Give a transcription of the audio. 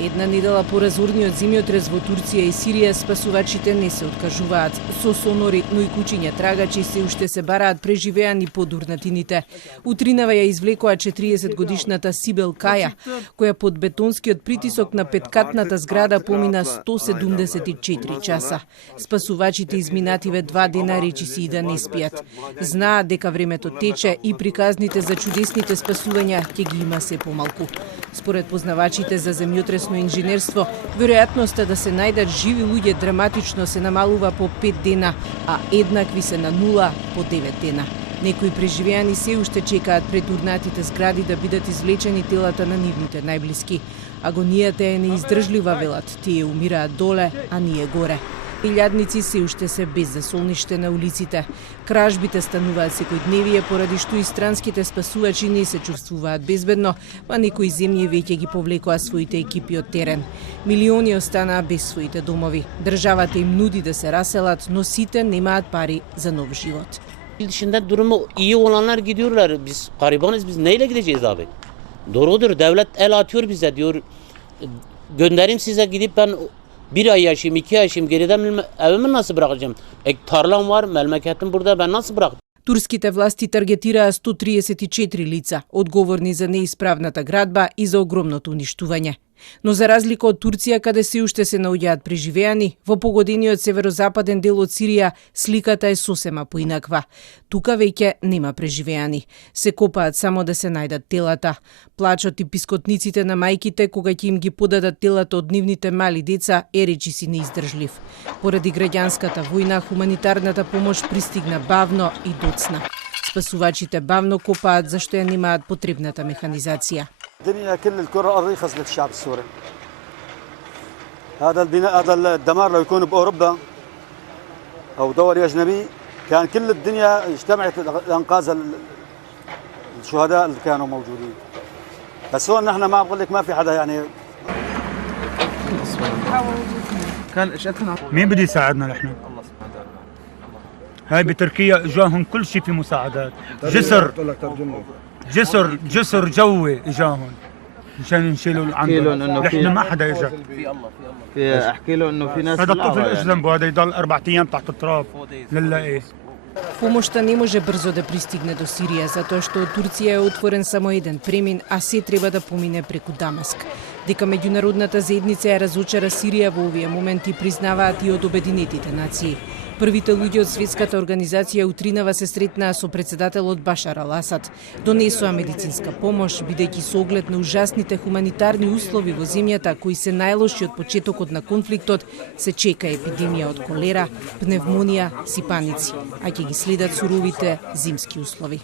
Една недела по разорниот земјотрес во Турција и Сирија, спасувачите не се откажуваат. Со сонори, но и кучиња трагачи се уште се бараат преживеани под урнатините. Утринава ја извлекоа 40-годишната Сибел Каја, која под бетонскиот притисок на петкатната зграда помина 174 часа. Спасувачите изминативе 2 дена речиси и да не спијат. Знаат дека времето тече и приказните за чудесните спасувања ќе ги има се помалку. Според познавачите за земјотресно инженерство, веројатноста да се најдат живи луѓе драматично се намалува по 5 дена, а еднакви се на 0 по 9 дена. Некои преживеани се уште чекаат пред урнатите згради да бидат извлечени телата на нивните најблиски. Агонијата е неиздржлива, велат, тие умираат доле, а ние горе. Илјадници се уште се без засолниште на улиците. Кражбите стануваат секојдневие поради што и странските спасувачи не се чувствуваат безбедно, па некои земји веќе ги повлекоа своите екипи од терен. Милиони останаа без своите домови. Државата им нуди да се раселат, но сите немаат пари за нов живот. Dışında durumu iyi olanlar gidiyorlar. Biz garibanız, biz neyle gideceğiz abi? Doğrudur, devlet el atıyor bize diyor. Göndereyim size, gidip ben 1 ay yaşayayım, 2 ay yaşayayım, geriden evimi nasıl bırakacağım? Tarlam var, memleketim burada, ben nasıl bırakacağım? Турските власти таргетираа 134 лица, одговорни за неисправната градба и за огромното уништување. Но за разлика од Турција, каде се уште се наоѓаат преживеани, во погодениот северозападен дел од Сирија сликата е сосема поинаква. Тука веќе нема преживеани. Се копаат само да се најдат телата. Плачот и пискотниците на мајките кога ќе им ги подадат телата од нивните мали деца е речиси неиздржлив. Поради граѓанската војна, хуманитарната помош пристигна бавно и доцна. Спасувачите бавно копаат зашто ја немаат потребната механизација. الدنيا كل الكرة الأرضية خذلت الشعب السوري. هذا البناء، هذا الدمار لو يكون بأوروبا أو دول أجنبي كان كل الدنيا اجتمعت لإنقاذ الشهداء اللي كانوا موجودين. بس هون نحن ما بقول لك ما في حدا يعني. مين بده يساعدنا نحن؟ هاي بتركيا اجاهم كل شيء في مساعدات، جسر جوي اجاهم مشان نشيلوا عنده. نحن ما حدا اجا. في احكي له انه في ناس هذا الطفل ايش ذنبه؟ هذا يضل 4 أيام تحت التراب لنلاقيه. Помошта не може брзо да пристигне до Сирија, затоа што од Турција е отворен само еден премин, а се треба да помине преку Дамаск. Дека меѓународната заедница ја разочара Сирија во овие моменти признаваат и од Обединетите нации. Првите луѓе од светската организација утринава се сретнаа со председателот Башар ал-Асад. Донесоа медицинска помош, бидејќи со оглед на ужасните хуманитарни услови во земјата, кои се најлоши од почетокот на конфликтот, се чека епидемија од колера, пневмонија, сипаници, а ќе ги следат суровите зимски услови.